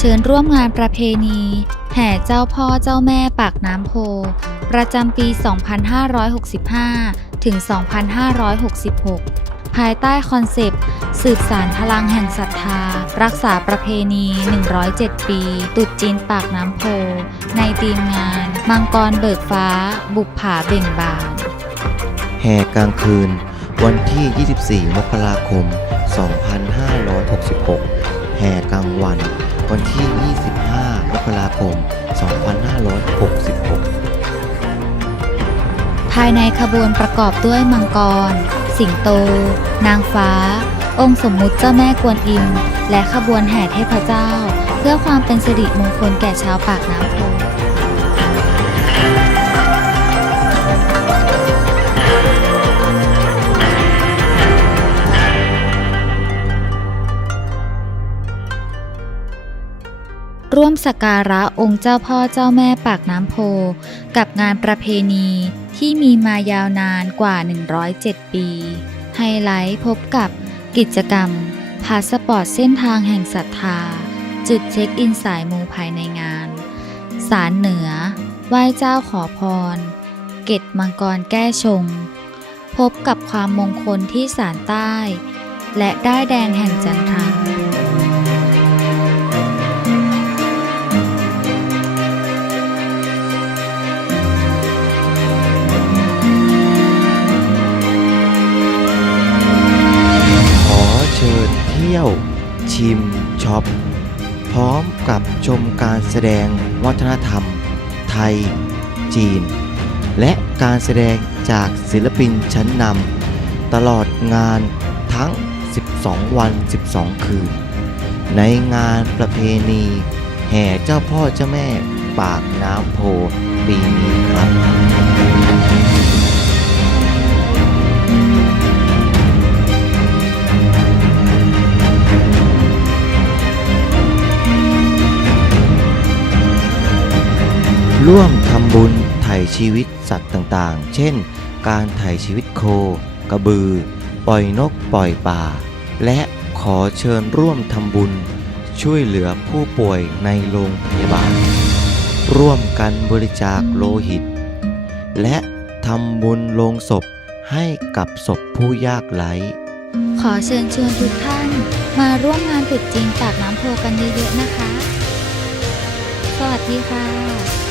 เชิญร่วมงานประเพณี แห่เจ้าพ่อเจ้าแม่ปากน้ำโพ ประจำปี 2565 ถึง 2566 ภายใต้คอนเซปต์ สืบสารพลังแห่งศรัทธา รักษาประเพณี 107 ปีตรุษจีนปากน้ำโพ ในทีมงาน มังกรเบิกฟ้า บุกผาเบ่งบาน แห่กลางคืน วันที่ 24 มกราคม 2566 แห่กลางวัน วันที่ 25 มกราคม 2566 ภายในขบวนประกอบด้วยมังกร สิงโต นางฟ้า องค์สมมุติเจ้าแม่กวนอิม และขบวนแห่เทพเจ้า เพื่อความเป็นสิริมงคลแก่ชาวปากน้ำโพ ร่วมสักการะองค์เจ้าพ่อเจ้าแม่ปากน้ำโพ กับงานประเพณีที่มีมายาวนานกว่า 107 ปี ไฮไลท์พบกับกิจกรรมพาสปอร์ตเส้นทางแห่งศรัทธา จุดเช็คอินสายมูภายในงาน สารเหนือ ไหว้เจ้าขอพร เกตมังกรแก้ชง พบกับความมงคลที่สารใต้ และได้แดงแห่งจันทรา ที่ยว ชิมช็อป พร้อมกับชมการแสดงวัฒนธรรม ไทย จีน และการแสดงจากศิลปินชั้นนำตลอดงานทั้ง 12 วัน 12 คืน ในงานประเพณี แห่เจ้าพ่อเจ้าแม่ปากน้ำโพปีนี้ครับ ร่วมทำบุญไถ่ชีวิตสัตว์ต่างๆ เช่น การไถ่ชีวิตโค กระบือ ปล่อยนกปล่อยป่า และขอเชิญร่วมทำบุญ ช่วยเหลือผู้ป่วยในโรงพยาบาล ร่วมกันบริจาคโลหิต และทำบุญโลงศพให้กับศพผู้ยากไร้ ขอเชิญชวนทุกท่าน มาร่วมงานตรุษจีนปากน้ำโพกันเยอะๆนะคะ สวัสดีค่ะ